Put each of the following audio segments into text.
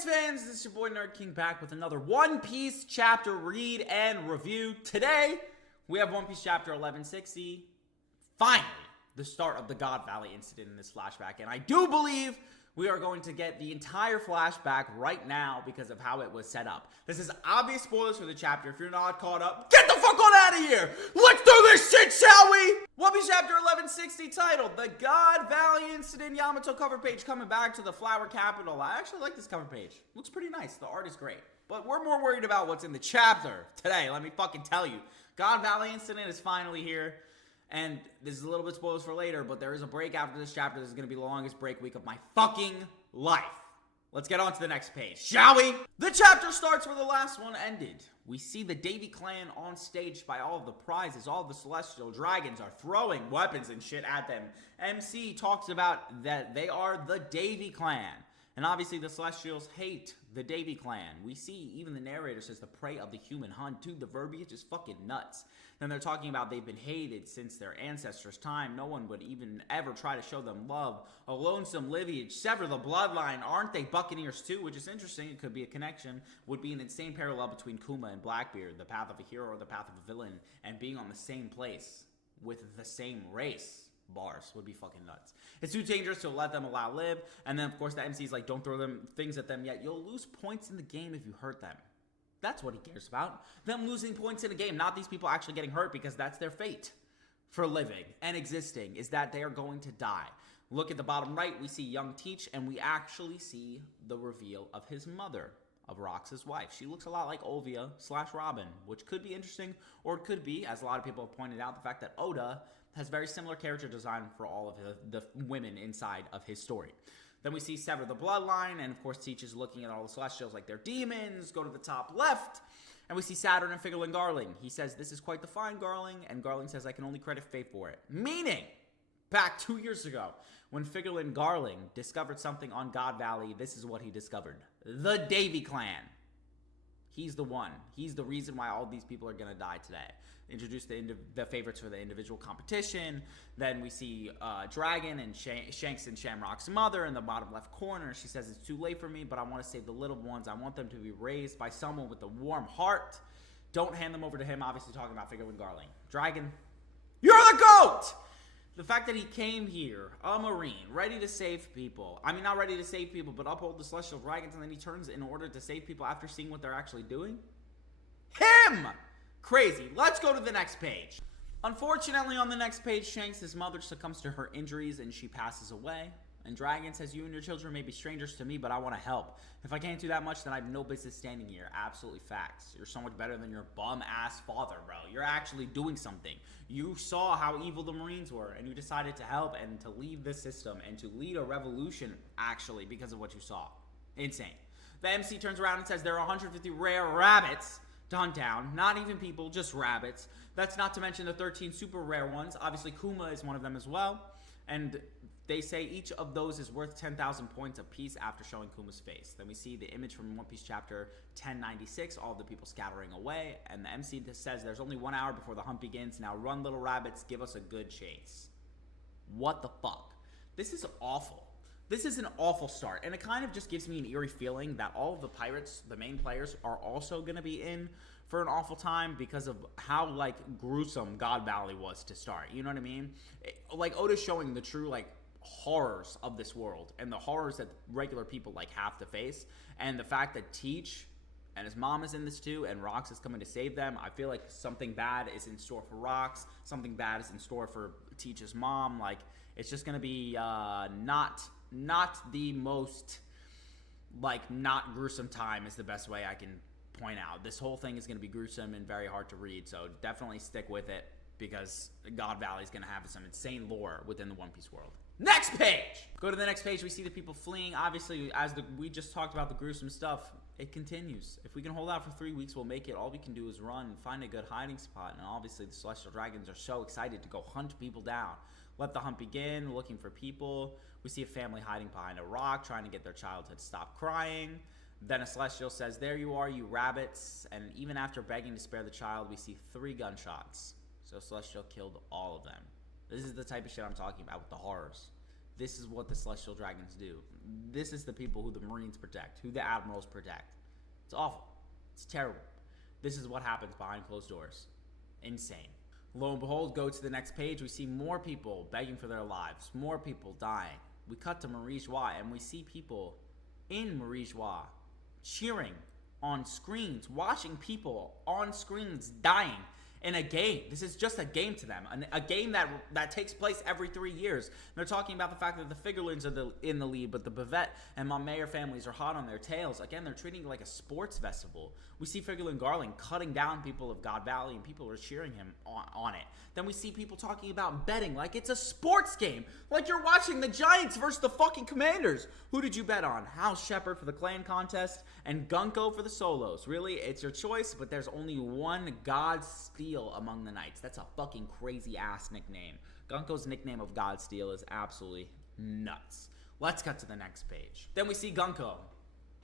Piece fans, this is your boy Nerdking back with another One Piece chapter read and review. Today, we have One Piece chapter 1160. Finally, the start of the God Valley incident in this flashback. And I do believe we are going to get the entire flashback right now because of how it was set up. This is obvious spoilers for the chapter. If you're not caught up, get the fuck on out of here! Let's do this shit, shall we? One Piece chapter 1160 titled, The God Valley Incident Yamato cover page coming back to the Flower Capital. I actually like this cover page. Looks pretty nice. The art is great. But we're more worried about what's in the chapter today. Let me fucking tell you. God Valley Incident is finally here. And this is a little bit spoilers for later, but there is a break after this chapter. This is going to be the longest break week of my fucking life. Let's get on to the next page, shall we? The chapter starts where the last one ended. We see the Davy clan on stage by all of the prizes. All of the celestial dragons are throwing weapons and shit at them. MC talks about that they are the Davy clan. And obviously the Celestials hate the Davy clan. We see even the narrator says the prey of the human hunt. Dude, the verbiage is fucking nuts. Then they're talking about they've been hated since their ancestors' time. No one would even ever try to show them love. A lonesome lineage, sever the bloodline. Aren't they Buccaneers too? Which is interesting. It could be a connection. Would be an insane parallel between Kuma and Blackbeard. The path of a hero or the path of a villain. And being on the same place with the same race. Bars would be fucking nuts. It's too dangerous to let them live. And then, of course, the MC is like, don't throw them things at them yet. You'll lose points in the game if you hurt them. That's what he cares about. Them losing points in a game, not these people actually getting hurt, because that's their fate for living and existing, is that they are going to die. Look at the bottom right, we see young Teach, and we actually see the reveal of his mother, of Rox's wife. She looks a lot like Olvia / Robin, which could be interesting, or it could be, as a lot of people have pointed out, the fact that Oda has very similar character design for all of the women inside of his story. Then we see Sever the Bloodline, and of course Teach is looking at all the Celestials like they're demons. Go to the top left, and we see Saturn and Figurlin Garling. He says, this is quite the find, Garling, and Garling says, I can only credit fate for it. Meaning, back 2 years ago, when Figurlin Garling discovered something on God Valley, this is what he discovered. The Davy clan. He's the one. He's the reason why all these people are going to die today. Introduce the favorites for the individual competition. Then we see Dragon and Shanks and Shamrock's mother in the bottom left corner. She says, it's too late for me, but I want to save the little ones. I want them to be raised by someone with a warm heart. Don't hand them over to him. Obviously talking about Figurlin Garling. Dragon, you're the GOAT! The fact that he came here, a Marine, ready to save people. I mean, not ready to save people, but uphold the Celestial Dragons, and then he turns in order to save people after seeing what they're actually doing? Him! Crazy. Let's go to the next page. Unfortunately, on the next page, Shanks' mother succumbs to her injuries and she passes away. And Dragon says, you and your children may be strangers to me, but I want to help. If I can't do that much, then I have no business standing here. Absolutely facts. You're so much better than your bum-ass father, bro. You're actually doing something. You saw how evil the Marines were, and you decided to help and to lead the system and to lead a revolution, actually, because of what you saw. Insane. The MC turns around and says there are 150 rare rabbits to hunt down. Not even people, just rabbits. That's not to mention the 13 super rare ones. Obviously, Kuma is one of them as well. And they say each of those is worth 10,000 points apiece after showing Kuma's face. Then we see the image from One Piece chapter 1096, all of the people scattering away. And the MC says there's only 1 hour before the hunt begins. Now run, little rabbits, give us a good chase. What the fuck? This is awful. This is an awful start, and it kind of just gives me an eerie feeling that all of the pirates, the main players, are also going to be in for an awful time because of how, like, gruesome God Valley was to start. You know what I mean? Like, Oda's showing the true, like, horrors of this world and the horrors that regular people, like, have to face. And the fact that Teach and his mom is in this too, and Rox is coming to save them, I feel like something bad is in store for Rox. Something bad is in store for Teach's mom. Like, it's just going to be not the most, like, not gruesome time is the best way I can point out. This whole thing is going to be gruesome and very hard to read, so definitely stick with it because God Valley is going to have some insane lore within the One Piece world. Next page! Go to the next page, we see the people fleeing. Obviously, as we just talked about the gruesome stuff, it continues. If we can hold out for 3 weeks, we'll make it. All we can do is run, find a good hiding spot, and obviously the Celestial Dragons are so excited to go hunt people down. Let the hunt begin, looking for people. We see a family hiding behind a rock, trying to get their child to stop crying. Then a Celestial says, there you are, you rabbits. And even after begging to spare the child, we see 3 gunshots. So Celestial killed all of them. This is the type of shit I'm talking about with the horrors. this is what the Celestial Dragons do. This is the people who the Marines protect, who the Admirals protect. It's awful. It's terrible. This is what happens behind closed doors. Insane. Lo and behold, go to the next page. We see more people begging for their lives. More people dying. We cut to Marie Joie, and we see people in Marie Joie cheering on screens, watching people on screens dying in a game. This is just a game to them, a game that takes place every 3 years. And they're talking about the fact that the Figurlings are in the lead, but the Bavette and Montmayor families are hot on their tails. Again, they're treating it like a sports festival. We see Figurling Garland cutting down people of God Valley, and people are cheering him on it. Then we see people talking about betting like it's a sports game, like you're watching the Giants versus the fucking Commanders. Who did you bet on? House Shepherd for the clan contest and Gunko for the solos. Really, it's your choice, but there's only one God Steel among the knights. That's a fucking crazy ass nickname. Gunko's nickname of God Steel is absolutely nuts. Let's cut to the next page. Then we see Gunko,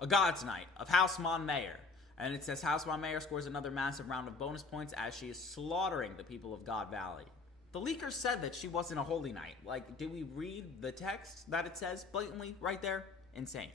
a God's Knight of House Montmayor. And it says House Montmayor scores another massive round of bonus points as she is slaughtering the people of God Valley. The leaker said that she wasn't a holy knight. Like, did we read the text that it says blatantly right there? Insane.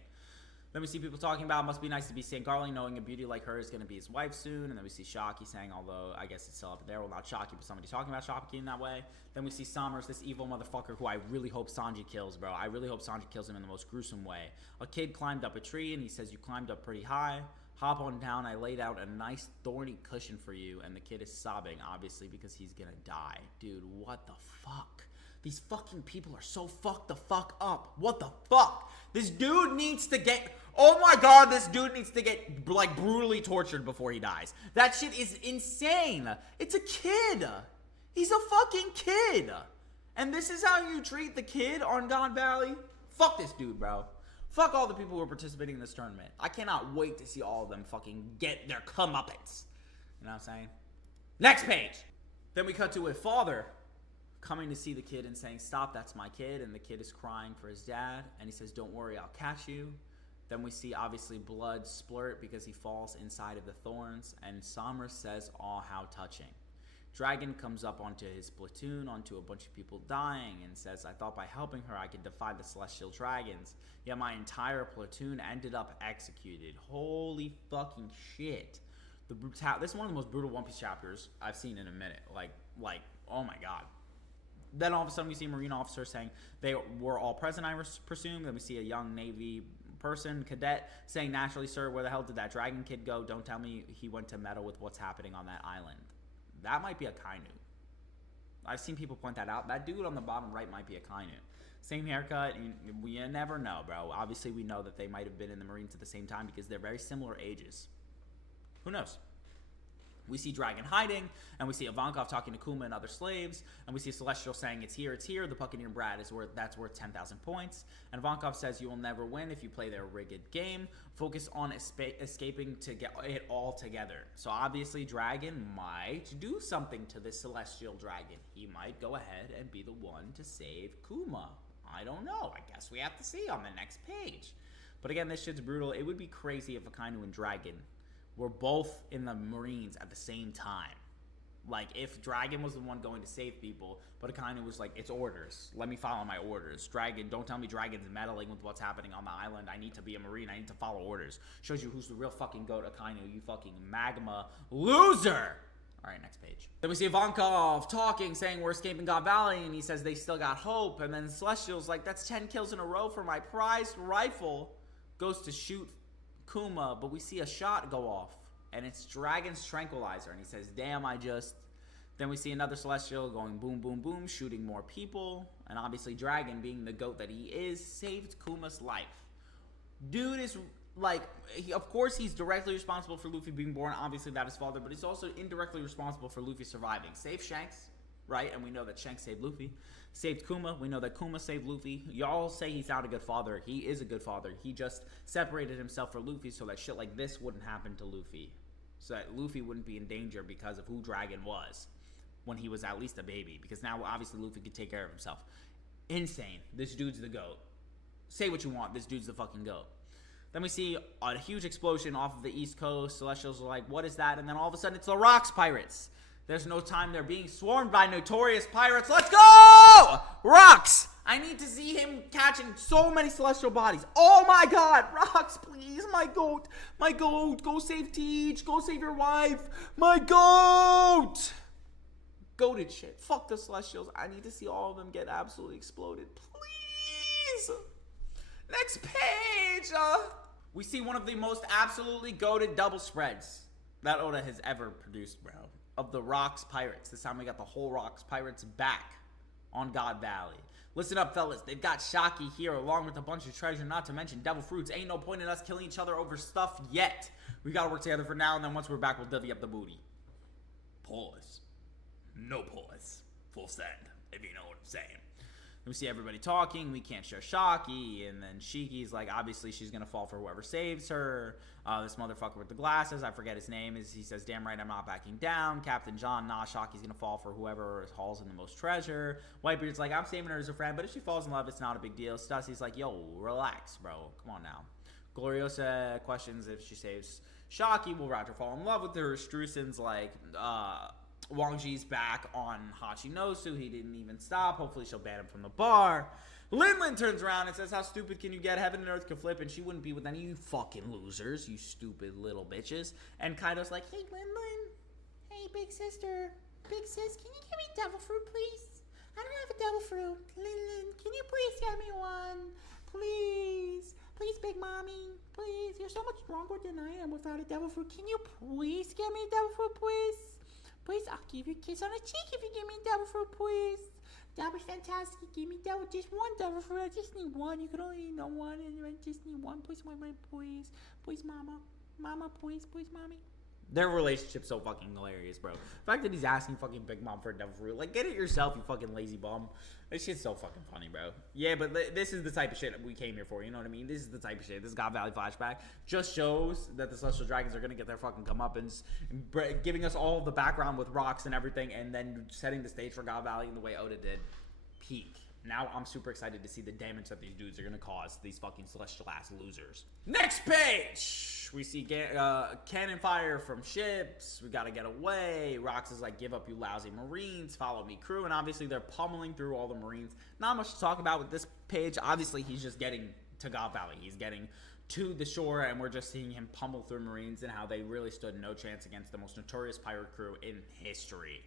Then we see people talking about, must be nice to be St. Garling, knowing a beauty like her is going to be his wife soon. And then we see Shockey saying, although I guess it's still up there. Well, not Shockey, but somebody talking about Shockey in that way. Then we see Sommers, this evil motherfucker who I really hope Sanji kills, bro. I really hope Sanji kills him in the most gruesome way. A kid climbed up a tree, and he says, you climbed up pretty high. Hop on down, I laid out a nice thorny cushion for you, and the kid is sobbing, obviously, because he's gonna die. Dude, what the fuck? These fucking people are so fucked the fuck up. What the fuck? This dude needs to get... Oh my god, this dude needs to get, like, brutally tortured before he dies. That shit is insane. It's a kid. He's a fucking kid. And this is how you treat the kid on God Valley? Fuck this dude, bro. Fuck all the people who are participating in this tournament. I cannot wait to see all of them fucking get their comeuppance. You know what I'm saying? Next page. Then we cut to a father coming to see the kid and saying, stop, that's my kid. And the kid is crying for his dad. And he says, don't worry, I'll catch you. Then we see, obviously, blood splurt because he falls inside of the thorns. And Sommers says, oh, how touching. Dragon comes up onto his platoon, onto a bunch of people dying, and says, I thought by helping her I could defy the Celestial Dragons. Yet my entire platoon ended up executed. Holy fucking shit. This is one of the most brutal One Piece chapters I've seen in a minute. Like, oh my god. Then all of a sudden we see a Marine officer saying they were all present, I presume. Then we see a young Navy person, cadet, saying, naturally, sir, where the hell did that dragon kid go? Don't tell me he went to meddle with what's happening on that island. That might be a Kainu. I've seen people point that out. That dude on the bottom right might be a Kainu. Same haircut, and we never know, bro. Obviously, we know that they might have been in the Marines at the same time because they're very similar ages. Who knows? We see Dragon hiding, and we see Ivankov talking to Kuma and other slaves, and we see Celestial saying, it's here, the Buccaneer Brad is that's worth 10,000 points, and Ivankov says, you will never win if you play their rigged game. Focus on escaping to get it all together. So obviously, Dragon might do something to this Celestial Dragon. He might go ahead and be the one to save Kuma. I don't know. I guess we have to see on the next page. But again, this shit's brutal. It would be crazy if Akainu and Dragon were both in the Marines at the same time. Like, if Dragon was the one going to save people, but Akainu was like, it's orders. Let me follow my orders. Dragon, don't tell me Dragon's meddling with what's happening on the island. I need to be a Marine. I need to follow orders. Shows you who's the real fucking goat, Akainu, you fucking magma loser. All right, next page. Then we see Ivankov talking, saying we're escaping God Valley, and he says they still got hope. And then Celestial's like, that's 10 kills in a row for my prized rifle. Goes to shoot Kuma, but we see a shot go off, and it's Dragon's tranquilizer, and he says, damn, Then we see another Celestial going boom, boom, boom, shooting more people, and obviously Dragon, being the goat that he is, saved Kuma's life. Dude is, like, of course he's directly responsible for Luffy being born, obviously that is father, but he's also indirectly responsible for Luffy surviving. Saved Shanks, right, and we know that Shanks saved Luffy. Saved Kuma, we know that Kuma saved Luffy. Y'all say he's not a good father. He is a good father. He just separated himself from Luffy so that shit like this wouldn't happen to Luffy. So that Luffy wouldn't be in danger because of who Dragon was when he was at least a baby. Because now, obviously, Luffy could take care of himself. Insane. This dude's the GOAT. Say what you want. This dude's the fucking GOAT. Then we see a huge explosion off of the East Coast. Celestials are like, what is that? And then all of a sudden, it's the Rocks Pirates. There's no time. They're being swarmed by notorious pirates. Let's go! Rocks! I need to see him catching so many celestial bodies. Oh my god, Rox, please, my goat, go save Teach, go save your wife, my goat. Goated shit. Fuck the celestials. I need to see all of them get absolutely exploded, please. Next page. We see one of the most absolutely goated double spreads that Oda has ever produced, bro. Of the Rocks Pirates. This time we got the whole Rocks Pirates back on God Valley. Listen up, fellas. They've got Shocky here along with a bunch of treasure, not to mention devil fruits. Ain't no point in us killing each other over stuff yet. We gotta work together for now, and then once we're back, we'll divvy up the booty. Pause. No pause. Full send, if you know what I'm saying. We see everybody talking. We can't show Shocky. And then Shiki's like, obviously, she's going to fall for whoever saves her. This motherfucker with the glasses, I forget his name, he says, damn right, I'm not backing down. Captain John, nah, Shocky's going to fall for whoever hauls in the most treasure. Whitebeard's like, I'm saving her as a friend, but if she falls in love, it's not a big deal. Stussy's like, yo, relax, bro. Come on now. Gloriosa questions if she saves Shocky. Will Roger fall in love with her? Strussen's like, Wang Ji's back on Hachinosu. He didn't even stop. Hopefully she'll ban him from the bar. Linlin turns around and says, how stupid can you get? Heaven and earth can flip, and she wouldn't be with any of you fucking losers, you stupid little bitches. And Kaido's like, hey, Linlin. Hey, big sister. Big sis, can you give me devil fruit, please? I don't have a devil fruit. Linlin, can you please get me one? Please. Please, big mommy. Please. You're so much stronger than I am without a devil fruit. Can you please get me a devil fruit, please? Please, I'll give you a kiss on the cheek if you give me devil fruit, please. That'll be fantastic. Give me just one devil fruit. I just need one. You can only eat one, and I just need one. Please, please. Please, mama. Mama, please, mommy. Their relationship's so fucking hilarious, bro. The fact that he's asking fucking Big Mom for a devil fruit. Like, get it yourself, you fucking lazy bum. This shit's so fucking funny, bro. Yeah, but this is the type of shit we came here for, you know what I mean? This is the type of shit. This God Valley flashback just shows that the Celestial Dragons are going to get their fucking comeuppance, giving us all of the background with rocks and everything, and then setting the stage for God Valley in the way Oda did. Peak. Now I'm super excited to see the damage that these dudes are going to cause, these fucking celestial-ass losers. Next page! We see cannon fire from ships. We got to get away. Rox is like, give up, you lousy Marines. Follow me, crew. And obviously, they're pummeling through all the Marines. Not much to talk about with this page. Obviously, he's just getting to God Valley. He's getting to the shore, and we're just seeing him pummel through Marines and how they really stood no chance against the most notorious pirate crew in history.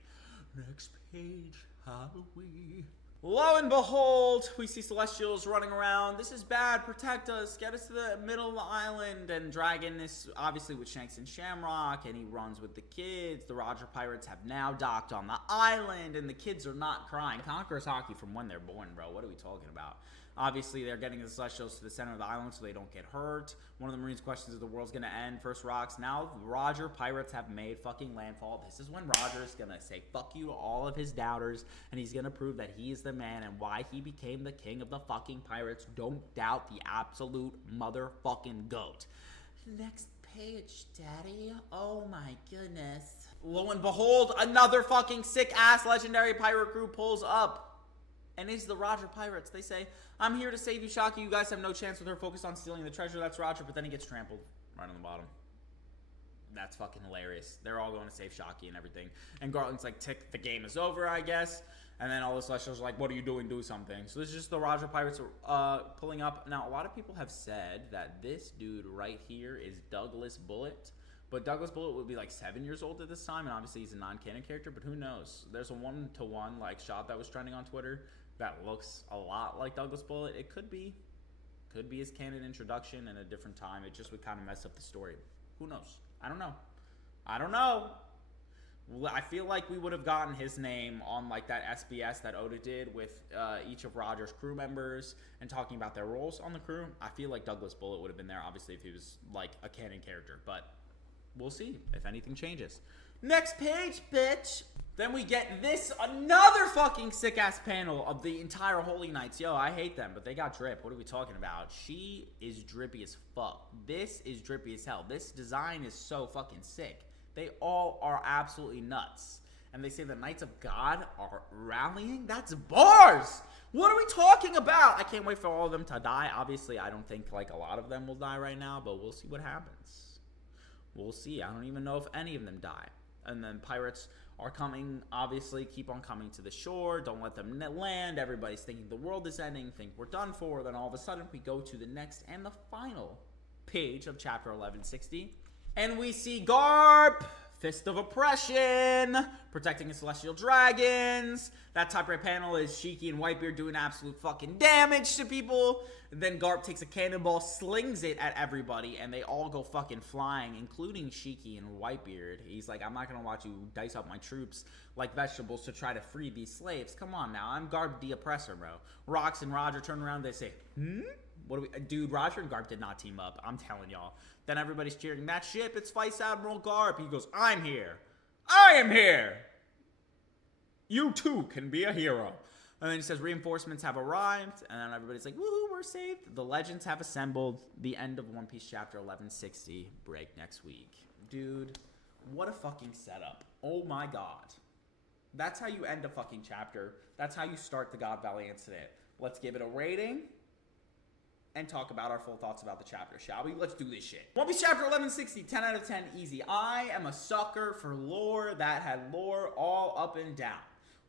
Next page. How do we... Lo and behold, we see Celestials running around. This is bad. Protect us. Get us to the middle of the island. And Dragon is obviously with Shanks and Shamrock, and he runs with the kids. The Roger Pirates have now docked on the island, and the kids are not crying. Conqueror's hockey from when they're born, bro. What are we talking about? Obviously, they're getting the Celestials to the center of the island so they don't get hurt. One of the Marines questions if the world's going to end. First rocks. Now, the Roger Pirates have made fucking landfall. This is when Roger's going to say fuck you to all of his doubters, and he's going to prove that he is the man and why he became the king of the fucking pirates. Don't doubt the absolute motherfucking goat. Next page, daddy. Oh my goodness. Lo and behold, another fucking sick-ass legendary pirate crew pulls up. And it's the Roger Pirates. They say, I'm here to save you, Shocky. You guys have no chance with her. Focus on stealing the treasure. That's Roger. But then he gets trampled right on the bottom. That's fucking hilarious. They're all going to save Shocky and everything. And Garland's like, tick, the game is over, I guess. And then all the Celestials are like, what are you doing? Do something. So this is just the Roger Pirates pulling up. Now, a lot of people have said that this dude right here is Douglas Bullet. But Douglas Bullet would be like 7 years old at this time. And obviously, he's a non-canon character. But who knows? There's a one-to-one like shot that was trending on Twitter that looks a lot like Douglas Bullet. It could be his canon introduction in a different time. It just would kind of mess up the story. Who knows? I don't know. I feel like we would have gotten his name on like that SBS that Oda did with each of Roger's crew members and talking about their roles on the crew. I feel like Douglas Bullet would have been there, obviously, if he was like a canon character. But we'll see if anything changes. Next page, bitch. Then we get another fucking sick-ass panel of the entire Holy Knights. Yo, I hate them, but they got drip. What are we talking about? She is drippy as fuck. This is drippy as hell. This design is so fucking sick. They all are absolutely nuts. And they say the Knights of God are rallying? That's bars! What are we talking about? I can't wait for all of them to die. Obviously, I don't think like a lot of them will die right now, but we'll see what happens. We'll see. I don't even know if any of them die. And then pirates are coming, obviously, keep on coming to the shore. Don't let them land. Everybody's thinking the world is ending, think we're done for. Then all of a sudden, we go to the next and the final page of chapter 1160. And we see Garp, Fist of Oppression, protecting the Celestial Dragons. That top right panel is Shiki and Whitebeard doing absolute fucking damage to people. And then Garp takes a cannonball, slings it at everybody, and they all go fucking flying, including Shiki and Whitebeard. He's like, I'm not going to watch you dice up my troops like vegetables to try to free these slaves. Come on now, I'm Garp the Oppressor, bro. Rox and Roger turn around, they say, What do we... Dude, Roger and Garp did not team up, I'm telling y'all. Then everybody's cheering, that ship, it's Vice Admiral Garp. He goes, I'm here. I am here. You too can be a hero. And then he says, reinforcements have arrived. And then everybody's like, woohoo, we're saved. The legends have assembled. The end of One Piece chapter 1160. Break next week. Dude, what a fucking setup. Oh my god. That's how you end a fucking chapter. That's how you start the God Valley incident. Let's give it a rating and talk about our full thoughts about the chapter, shall we? Let's do this shit. One Piece chapter 1160, 10 out of 10, easy. I am a sucker for lore that had lore all up and down.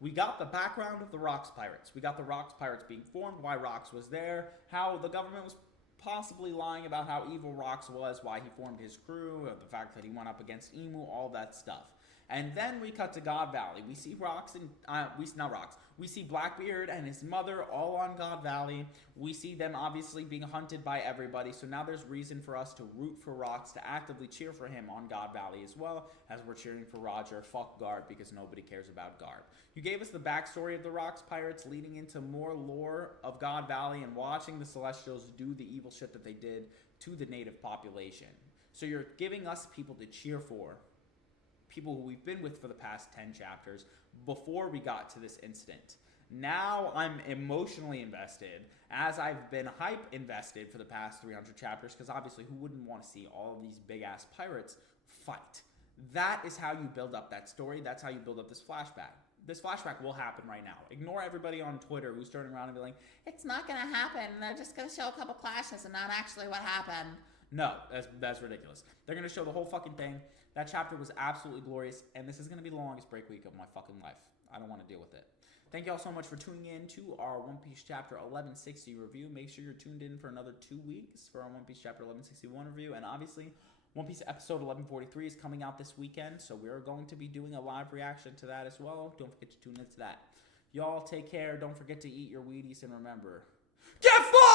We got the background of the Rocks Pirates. We got the Rocks Pirates being formed, why Rocks was there, how the government was possibly lying about how evil Rocks was, why he formed his crew, the fact that he went up against Emu, all that stuff. And then we cut to God Valley. We see Rocks and we see Blackbeard and his mother all on God Valley. We see them obviously being hunted by everybody. So now there's reason for us to root for Rocks, to actively cheer for him on God Valley as well, as we're cheering for Roger. Fuck Garp, because nobody cares about Garp. You gave us the backstory of the Rocks Pirates, leading into more lore of God Valley and watching the Celestials do the evil shit that they did to the native population. So you're giving us people to cheer for. People who we've been with for the past 10 chapters before we got to this incident. Now I'm emotionally invested, as I've been hype invested for the past 300 chapters, because obviously who wouldn't want to see all of these big-ass pirates fight? That is how you build up that story. That's how you build up this flashback. This flashback will happen right now. Ignore everybody on Twitter who's turning around and be like, it's not going to happen. They're just going to show a couple clashes and not actually what happened. No, that's ridiculous. They're going to show the whole fucking thing. That chapter was absolutely glorious, and this is going to be the longest break week of my fucking life. I don't want to deal with it. Thank you all so much for tuning in to our One Piece Chapter 1160 review. Make sure you're tuned in for another 2 weeks for our One Piece Chapter 1161 review, and obviously, One Piece Episode 1143 is coming out this weekend, so we're going to be doing a live reaction to that as well. Don't forget to tune into that. Y'all take care. Don't forget to eat your Wheaties, and remember, get fucked!